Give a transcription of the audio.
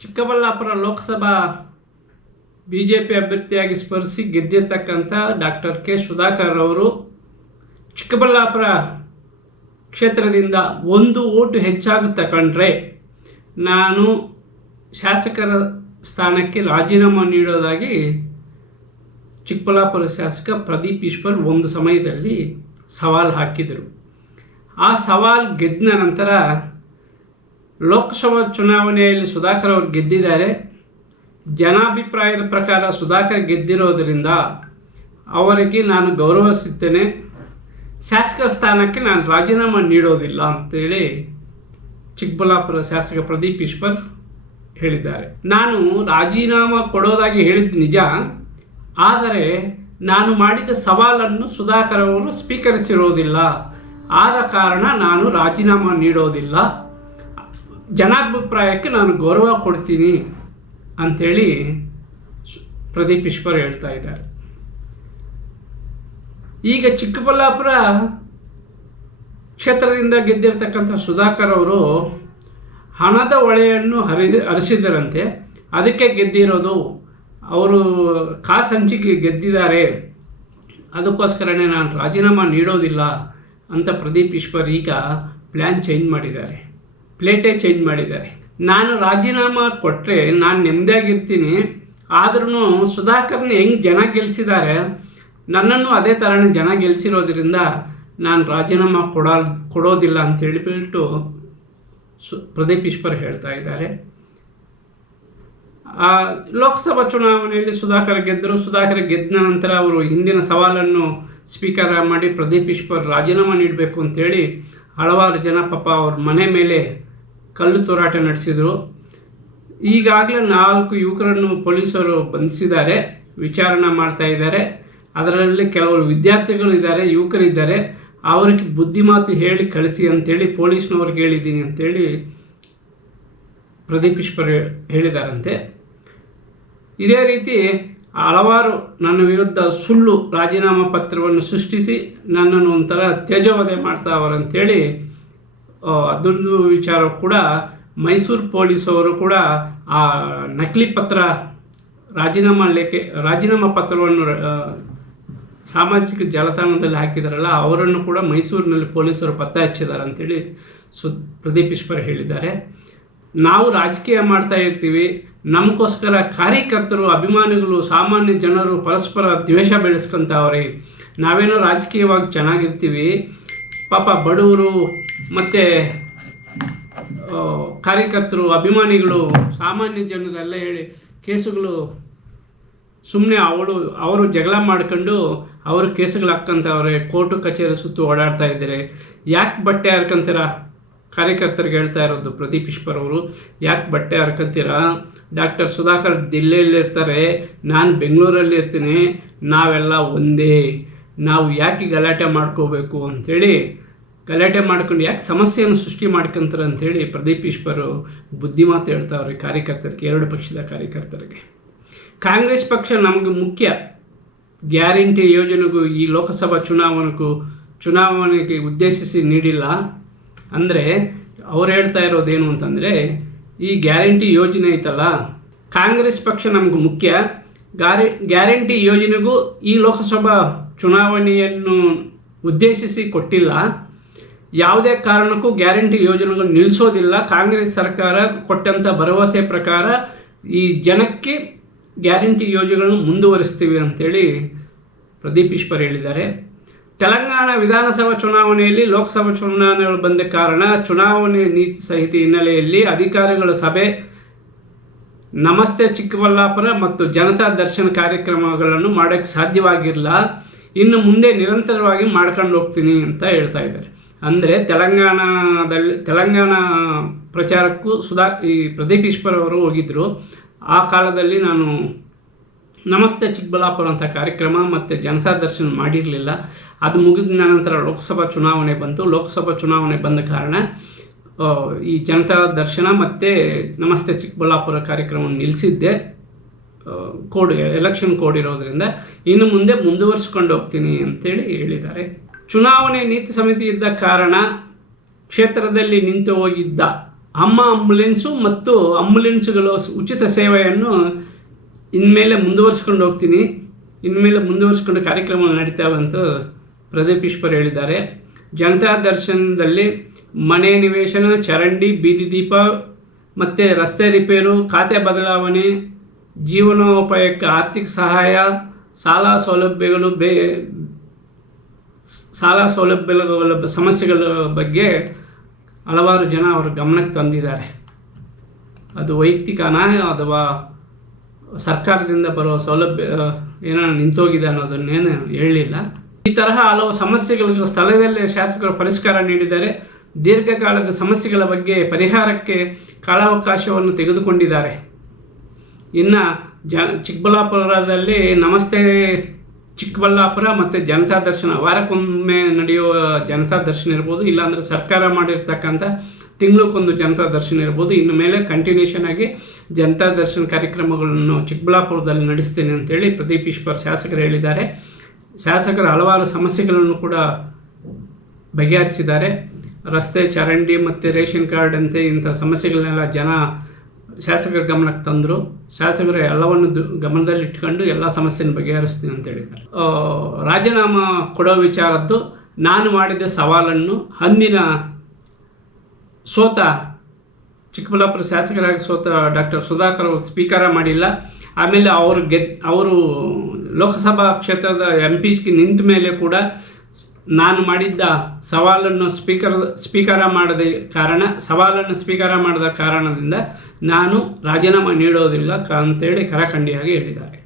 Chikkaballapur Lok Sabha B J P ಅಭ್ಯರ್ಥಿಯಾಗಿ ಸ್ಪರ್ಧಿಸಿ ಗೆದ್ದಿರ್ತಕ್ಕಂಥ doctor K Sudhakar ಅವರು ಚಿಕ್ಕಬಳ್ಳಾಪುರ ಕ್ಷೇತ್ರದಿಂದ ಒಂದು ಓಟು ಹೆಚ್ಚಾಗಿ ಕಂಡ್ರೆ ನಾನು ಶಾಸಕರ ಸ್ಥಾನಕ್ಕೆ ರಾಜೀನಾಮೆ ನೀಡೋದಾಗಿ ಚಿಕ್ಕಬಳ್ಳಾಪುರ ಶಾಸಕ ಪ್ರದೀಪ್ ಈಶ್ವರ್ ಒಂದು ಸಮಯದಲ್ಲಿ ಸವಾಲು ಹಾಕಿದರು. ಆ ಸವಾಲು ಗೆದ್ದ ನಂತರ ಲೋಕಸಭಾ ಚುನಾವಣೆಯಲ್ಲಿ ಸುಧಾಕರ್ ಅವರು ಗೆದ್ದಿದ್ದಾರೆ. ಜನಾಭಿಪ್ರಾಯದ ಪ್ರಕಾರ ಸುಧಾಕರ್ ಗೆದ್ದಿರೋದರಿಂದ ಅವರಿಗೆ ನಾನು ಗೌರವಿಸುತ್ತೇನೆ. ಶಾಸಕ ಸ್ಥಾನಕ್ಕೆ ನಾನು ರಾಜೀನಾಮೆ ನೀಡೋದಿಲ್ಲ ಅಂತೇಳಿ ಚಿಕ್ಕಬಳ್ಳಾಪುರ ಶಾಸಕ ಪ್ರದೀಪ್ ಈಶ್ವರ್ ಹೇಳಿದ್ದಾರೆ. ನಾನು ರಾಜೀನಾಮೆ ಕೊಡೋದಾಗಿ ಹೇಳಿದ್ದು ನಿಜ. ಆದರೆ ನಾನು ಮಾಡಿದ ಸವಾಲನ್ನು ಸುಧಾಕರ್ ಅವರು ಸ್ವೀಕರಿಸಿರೋದಿಲ್ಲ. ಆದ ಕಾರಣ ನಾನು ರಾಜೀನಾಮೆ ನೀಡೋದಿಲ್ಲ. ಜನಾಭಿಪ್ರಾಯಕ್ಕೆ ನಾನು ಗೌರವ ಕೊಡ್ತೀನಿ ಅಂಥೇಳಿ ಪ್ರದೀಪ್ ಈಶ್ವರ್ ಹೇಳ್ತಾ ಇದ್ದಾರೆ. ಈಗ ಚಿಕ್ಕಬಳ್ಳಾಪುರ ಕ್ಷೇತ್ರದಿಂದ ಗೆದ್ದಿರ್ತಕ್ಕಂಥ ಸುಧಾಕರ್ ಅವರು ಹಣದ ಹೊಳೆಯನ್ನು ಹರಿದ, ಹರಿಸಿದರಂತೆ ಅದಕ್ಕೆ ಗೆದ್ದಿರೋದು ಅವರು ಕಾಸು ಹಂಚಿಕೆ ಗೆದ್ದಿದ್ದಾರೆ. ಅದಕ್ಕೋಸ್ಕರನೇ ನಾನು ರಾಜೀನಾಮೆ ನೀಡೋದಿಲ್ಲ ಅಂತ ಪ್ರದೀಪ್ ಈಶ್ವರ್ ಈಗ ಪ್ಲ್ಯಾನ್ ಚೇಂಜ್ ಮಾಡಿದ್ದಾರೆ. ಪ್ಲೇಟೇ ಚೇಂಜ್ ಮಾಡಿದ್ದಾರೆ. ನಾನು ರಾಜೀನಾಮೆ ಕೊಟ್ಟರೆ ನಾನು ನೆಮ್ಮದಿಯಾಗಿರ್ತೀನಿ. ಆದ್ರೂ ಸುಧಾಕರ್ನ ಹೆಂಗೆ ಜನ ಗೆಲ್ಲಿಸಿದ್ದಾರೆ ನನ್ನನ್ನು ಅದೇ ಥರನೇ ಜನ ಗೆಲ್ಲಿಸಿರೋದ್ರಿಂದ ನಾನು ರಾಜೀನಾಮೆ ಕೊಡ, ಕೊಡೋದಿಲ್ಲ ಅಂತ ಹೇಳಿಬಿಟ್ಟು ಸು, ಪ್ರದೀಪ್ ಈಶ್ವರ್ ಹೇಳ್ತಾ ಇದ್ದಾರೆ. ಲೋಕಸಭಾ ಚುನಾವಣೆಯಲ್ಲಿ ಸುಧಾಕರ್ ಗೆದ್ದರು. ಸುಧಾಕರ್ ಗೆದ್ದ ನಂತರ ಅವರು ಹಿಂದಿನ ಸವಾಲನ್ನು ಸ್ವೀಕಾರ ಮಾಡಿ ಪ್ರದೀಪ್ ಈಶ್ವರ್ ರಾಜೀನಾಮೆ ನೀಡಬೇಕು ಅಂತೇಳಿ ಹಲವಾರು ಜನ ಪಾಪ ಅವ್ರ ಮನೆ ಮೇಲೆ ಕಲ್ಲು ತೋರಾಟ ನಡೆಸಿದರು. ಈಗಾಗಲೇ ನಾಲ್ಕು ಯುವಕರನ್ನು ಪೊಲೀಸರು ಬಂಧಿಸಿದ್ದಾರೆ, ವಿಚಾರಣೆ ಮಾಡ್ತಾ ಇದ್ದಾರೆ. ಅದರಲ್ಲಿ ಕೆಲವರು ವಿದ್ಯಾರ್ಥಿಗಳು ಇದ್ದಾರೆ, ಯುವಕರಿದ್ದಾರೆ. ಅವರಿಗೆ ಬುದ್ಧಿಮಾತು ಹೇಳಿ ಕಳಿಸಿ ಅಂತೇಳಿ ಪೊಲೀಸ್ನವ್ರಿಗೆ ಹೇಳಿದ್ದೀನಿ ಅಂತೇಳಿ ಪ್ರದೀಪ್ ಈಶ್ವರ್ ಹೇಳಿದಾರಂತೆ ಇದೇ ರೀತಿ ಹಲವಾರು ನನ್ನ ವಿರುದ್ಧ ಸುಳ್ಳು ರಾಜೀನಾಮಾ ಪತ್ರವನ್ನು ಸೃಷ್ಟಿಸಿ ನನ್ನನ್ನು ಒಂಥರ ತ್ಯಜವಧೆ ಮಾಡ್ತಾವರಂಥೇಳಿ ಅದೊಂದು ವಿಚಾರ ಕೂಡ. ಮೈಸೂರು ಪೊಲೀಸವರು ಕೂಡ ಆ ನಕಲಿ ಪತ್ರ ರಾಜೀನಾಮಾ ಲೇಖೆ ರಾಜೀನಾಮಾ ಪತ್ರವನ್ನು ಸಾಮಾಜಿಕ ಜಾಲತಾಣದಲ್ಲಿ ಹಾಕಿದಾರಲ್ಲ, ಅವರನ್ನು ಕೂಡ ಮೈಸೂರಿನಲ್ಲಿ ಪೊಲೀಸರು ಪತ್ತೆ ಹಚ್ಚಿದ್ದಾರೆ ಅಂತೇಳಿ ಸು, ಪ್ರದೀಪ್ ಈಶ್ವರ್ ಹೇಳಿದ್ದಾರೆ. ನಾವು ರಾಜಕೀಯ ಮಾಡ್ತಾ ಇರ್ತೀವಿ. ನಮಗೋಸ್ಕರ ಕಾರ್ಯಕರ್ತರು, ಅಭಿಮಾನಿಗಳು, ಸಾಮಾನ್ಯ ಜನರು ಪರಸ್ಪರ ದ್ವೇಷ ಬೆಳೆಸ್ಕೊಂತಾವ್ರೆ. ನಾವೇನೋ ರಾಜಕೀಯವಾಗಿ ಚೆನ್ನಾಗಿರ್ತೀವಿ. ಪಾಪ ಬಡವರು ಮತ್ತು ಕಾರ್ಯಕರ್ತರು, ಅಭಿಮಾನಿಗಳು, ಸಾಮಾನ್ಯ ಜನರೆಲ್ಲ ಹೇಳಿ ಕೇಸುಗಳು ಸುಮ್ಮನೆ ಅವಳು, ಅವರು ಜಗಳ ಮಾಡ್ಕೊಂಡು ಅವರು ಕೇಸುಗಳು ಹಾಕ್ಕಂತವ್ರೆ ಕೋರ್ಟು ಕಚೇರಿ ಸುತ್ತು ಓಡಾಡ್ತಾ ಇದ್ದಾರೆ. ಯಾಕೆ ಬಟ್ಟೆ ಹರ್ಕೊಂತೀರ? ಕಾರ್ಯಕರ್ತರಿಗೆ ಹೇಳ್ತಾ ಇರೋದು ಪ್ರದೀಪ್ ಈಶ್ವರ್ ಅವರು, ಯಾಕೆ ಬಟ್ಟೆ ಹರ್ಕೊಂತೀರ? ಡಾಕ್ಟರ್ ಸುಧಾಕರ್ ದಿಲ್ಲಿಯಲ್ಲಿರ್ತಾರೆ, ನಾನು ಬೆಂಗಳೂರಲ್ಲಿ ಇರ್ತೀನಿ ನಾವೆಲ್ಲ ಒಂದೇ. ನಾವು ಯಾಕೆ ಗಲಾಟೆ ಮಾಡ್ಕೋಬೇಕು ಅಂಥೇಳಿ, ಗಲಾಟೆ ಮಾಡ್ಕೊಂಡು ಯಾಕೆ ಸಮಸ್ಯೆಯನ್ನು ಸೃಷ್ಟಿ ಮಾಡ್ಕೊಂತಾರೆ ಅಂಥೇಳಿ ಪ್ರದೀಪ್ ಈಶ್ವರು ಬುದ್ಧಿಮಾತು ಹೇಳ್ತಾವ್ರೆ ಕಾರ್ಯಕರ್ತರಿಗೆ, ಎರಡು ಪಕ್ಷದ ಕಾರ್ಯಕರ್ತರಿಗೆ. ಕಾಂಗ್ರೆಸ್ ಪಕ್ಷ ನಮಗೆ ಮುಖ್ಯ. ಗ್ಯಾರಂಟಿ ಯೋಜನೆಗೂ ಈ ಲೋಕಸಭಾ ಚುನಾವಣೆಗೂ, ಚುನಾವಣೆಗೆ ಉದ್ದೇಶಿಸಿ ನೀಡಿಲ್ಲ. ಅಂದರೆ ಅವ್ರು ಹೇಳ್ತಾ ಇರೋದೇನು ಅಂತಂದರೆ, ಈ ಗ್ಯಾರಂಟಿ ಯೋಜನೆ ಐತಲ್ಲ, ಕಾಂಗ್ರೆಸ್ ಪಕ್ಷ ನಮಗೆ ಮುಖ್ಯ. ಗ್ಯಾರಂಟಿ ಯೋಜನೆಗೂ ಈ ಲೋಕಸಭಾ ಚುನಾವಣೆಯನ್ನು ಉದ್ದೇಶಿಸಿ ಕೊಟ್ಟಿಲ್ಲ. ಯಾವುದೇ ಕಾರಣಕ್ಕೂ ಗ್ಯಾರಂಟಿ ಯೋಜನೆಗಳು ನಿಲ್ಲಿಸೋದಿಲ್ಲ ಕಾಂಗ್ರೆಸ್ ಸರ್ಕಾರ ಕೊಟ್ಟಂಥ ಭರವಸೆ ಪ್ರಕಾರ ಈ ಜನಕ್ಕೆ ಗ್ಯಾರಂಟಿ ಯೋಜನೆಗಳನ್ನು ಮುಂದುವರಿಸ್ತೀವಿ ಅಂತೇಳಿ ಪ್ರದೀಪ್ ಈಶ್ವರ್ ಹೇಳಿದ್ದಾರೆ. ತೆಲಂಗಾಣ ವಿಧಾನಸಭಾ ಚುನಾವಣೆಯಲ್ಲಿ ಲೋಕಸಭಾ ಚುನಾವಣೆಗಳು ಬಂದ ಕಾರಣ ಚುನಾವಣೆ ನೀತಿ ಸಂಹಿತೆ ಹಿನ್ನೆಲೆಯಲ್ಲಿ ಅಧಿಕಾರಿಗಳ ಸಭೆ, ನಮಸ್ತೆ ಚಿಕ್ಕಬಳ್ಳಾಪುರ ಮತ್ತು ಜನತಾ ದರ್ಶನ ಕಾರ್ಯಕ್ರಮಗಳನ್ನು ಮಾಡೋಕ್ಕೆ ಸಾಧ್ಯವಾಗಿರಲಿಲ್ಲ ಇನ್ನು ಮುಂದೆ ನಿರಂತರವಾಗಿ ಮಾಡ್ಕೊಂಡು ಹೋಗ್ತೀನಿ ಅಂತ ಹೇಳ್ತಾ ಇದ್ದಾರೆ. ಅಂದರೆ ತೆಲಂಗಾಣದಲ್ಲಿ, ತೆಲಂಗಾಣ ಪ್ರಚಾರಕ್ಕೂ ಸುಧಾ, ಈ ಪ್ರದೀಪ್ ಈಶ್ವರ್ ಅವರು ಹೋಗಿದ್ದರು ಆ ಕಾಲದಲ್ಲಿ ನಾನು ನಮಸ್ತೆ ಚಿಕ್ಕಬಳ್ಳಾಪುರ ಅಂತ ಕಾರ್ಯಕ್ರಮ ಮತ್ತು ಜನತಾ ದರ್ಶನ ಮಾಡಿರಲಿಲ್ಲ. ಅದು ಮುಗಿದ ನಂತರ ಲೋಕಸಭಾ ಚುನಾವಣೆ ಬಂತು. ಲೋಕಸಭಾ ಚುನಾವಣೆ ಬಂದ ಕಾರಣ ಈ ಜನತಾ ದರ್ಶನ ಮತ್ತು ನಮಸ್ತೆ ಚಿಕ್ಕಬಳ್ಳಾಪುರ ಕಾರ್ಯಕ್ರಮವನ್ನು ನಿಲ್ಲಿಸಿದ್ದೆ ಕೋಡ್ ಎಲೆಕ್ಷನ್ ಕೋಡ್ ಇರೋದ್ರಿಂದ ಇನ್ನು ಮುಂದೆ ಮುಂದುವರಿಸ್ಕೊಂಡು ಹೋಗ್ತೀನಿ ಅಂತೇಳಿ ಹೇಳಿದ್ದಾರೆ. ಚುನಾವಣೆ ನೀತಿ ಸಮಿತಿ ಇದ್ದ ಕಾರಣ ಕ್ಷೇತ್ರದಲ್ಲಿ ನಿಂತು ಹೋಗಿದ್ದ ಅಮ್ಮ ಆಂಬುಲೆನ್ಸು ಮತ್ತು ಆಂಬುಲೆನ್ಸ್ಗಳು ಉಚಿತ ಸೇವೆಯನ್ನು ಇನ್ಮೇಲೆ ಮುಂದುವರಿಸ್ಕೊಂಡು ಹೋಗ್ತೀನಿ. ಇನ್ಮೇಲೆ ಮುಂದುವರಿಸ್ಕೊಂಡು ಕಾರ್ಯಕ್ರಮ ಅಂತ ಪ್ರದೀಪ್ ಈಶ್ವರ್ ಹೇಳಿದ್ದಾರೆ. ಜನತಾ ದರ್ಶನದಲ್ಲಿ ಮನೆ ನಿವೇಶನ, ಚರಂಡಿ, ಬೀದಿ ದೀಪ ಮತ್ತು ರಸ್ತೆ ರಿಪೇರು, ಖಾತೆ ಬದಲಾವಣೆ ಜೀವನೋಪಾಯಕ್ಕೆ ಆರ್ಥಿಕ ಸಹಾಯ ಸಾಲ ಸೌಲಭ್ಯಗಳು ಬೇ ಸಾಲ ಸೌಲಭ್ಯಗಳ ಸಮಸ್ಯೆಗಳ ಬಗ್ಗೆ ಹಲವಾರು ಜನ ಅವರ ಗಮನಕ್ಕೆ ತಂದಿದ್ದಾರೆ. ಅದು ವೈಯಕ್ತಿಕನ ಅಥವಾ ಸರ್ಕಾರದಿಂದ ಬರುವ ಸೌಲಭ್ಯ, ಏನೋ ನಿಂತೋಗಿದೆ ಅನ್ನೋದನ್ನೇನು ಹೇಳಲಿಲ್ಲ. ಈ ತರಹ ಹಲವು ಸಮಸ್ಯೆಗಳಿಗೆ ಸ್ಥಳದಲ್ಲೇ ಶಾಸಕರು ಪರಿಷ್ಕಾರ ನೀಡಿದ್ದಾರೆ ದೀರ್ಘಕಾಲದ ಸಮಸ್ಯೆಗಳ ಬಗ್ಗೆ ಪರಿಹಾರಕ್ಕೆ ಕಾಲಾವಕಾಶವನ್ನು ತೆಗೆದುಕೊಂಡಿದ್ದಾರೆ. ಇನ್ನು ಜ ಚಿಕ್ಕಬಳ್ಳಾಪುರದಲ್ಲಿ ನಮಸ್ತೆ ಚಿಕ್ಕಬಳ್ಳಾಪುರ ಮತ್ತು ಜನತಾ ದರ್ಶನ. ವಾರಕ್ಕೊಮ್ಮೆ ನಡೆಯುವ ಜನತಾ ದರ್ಶನ ಇರ್ಬೋದು, ಇಲ್ಲಾಂದರೆ ಸರ್ಕಾರ ಮಾಡಿರ್ತಕ್ಕಂಥ ತಿಂಗಳಕ್ಕೊಂದು ಜನತಾ ದರ್ಶನ ಇರ್ಬೋದು. ಇನ್ನು ಮೇಲೆ ಕಂಟಿನ್ಯೂಷನ್ ಆಗಿ ಜನತಾ ದರ್ಶನ ಕಾರ್ಯಕ್ರಮಗಳನ್ನು ಚಿಕ್ಕಬಳ್ಳಾಪುರದಲ್ಲಿ ನಡೆಸ್ತೇನೆ ಅಂತೇಳಿ ಪ್ರದೀಪ್ ಈಶ್ವರ್ ಶಾಸಕರು ಹೇಳಿದ್ದಾರೆ. ಶಾಸಕರು ಹಲವಾರು ಸಮಸ್ಯೆಗಳನ್ನು ಕೂಡ ಬಗೆಹರಿಸಿದ್ದಾರೆ. ರಸ್ತೆ, ಚರಂಡಿ ಮತ್ತು ರೇಷನ್ ಕಾರ್ಡ್ ಅಂತೆ ಇಂಥ ಸಮಸ್ಯೆಗಳನ್ನೆಲ್ಲ ಜನ ಶಾಸಕರ ಗಮನಕ್ಕೆ ತಂದರು. ಶಾಸಕರು ಎಲ್ಲವನ್ನು ಗಮನದಲ್ಲಿಟ್ಕೊಂಡು ಎಲ್ಲ ಸಮಸ್ಯೆನ ಬಗೆಹರಿಸ್ತೀನಿ ಅಂತ ಹೇಳಿದ್ದಾರೆ. ರಾಜೀನಾಮಾ ಕೊಡೋ ವಿಚಾರದ್ದು ನಾನು ಮಾಡಿದ ಸವಾಲನ್ನು ಅಂದಿನ ಸೋತ ಚಿಕ್ಕಬಳ್ಳಾಪುರ ಶಾಸಕರಾಗಿ ಸೋತ ಡಾಕ್ಟರ್ ಸುಧಾಕರ್ ಅವರು ಸ್ವೀಕಾರ ಮಾಡಿಲ್ಲ. ಆಮೇಲೆ ಅವರು ಗೆದ್, ಅವರು ಲೋಕಸಭಾ ಕ್ಷೇತ್ರದ ಎಂ ಪಿ ನಿಂತ ಮೇಲೆ ಕೂಡ ನಾನು ಮಾಡಿದ್ದ ಸವಾಲನ್ನು ಸ್ಪೀಕರ್ ಸ್ವೀಕಾರ ಮಾಡದ ಕಾರಣ, ಸವಾಲನ್ನು ಸ್ವೀಕಾರ ಮಾಡದ ಕಾರಣದಿಂದ ನಾನು ರಾಜೀನಾಮೆ ನೀಡೋದಿಲ್ಲ ಅಂತೇಳಿ ಕರಖಂಡಿಯಾಗಿ ಹೇಳಿದ್ದಾರೆ.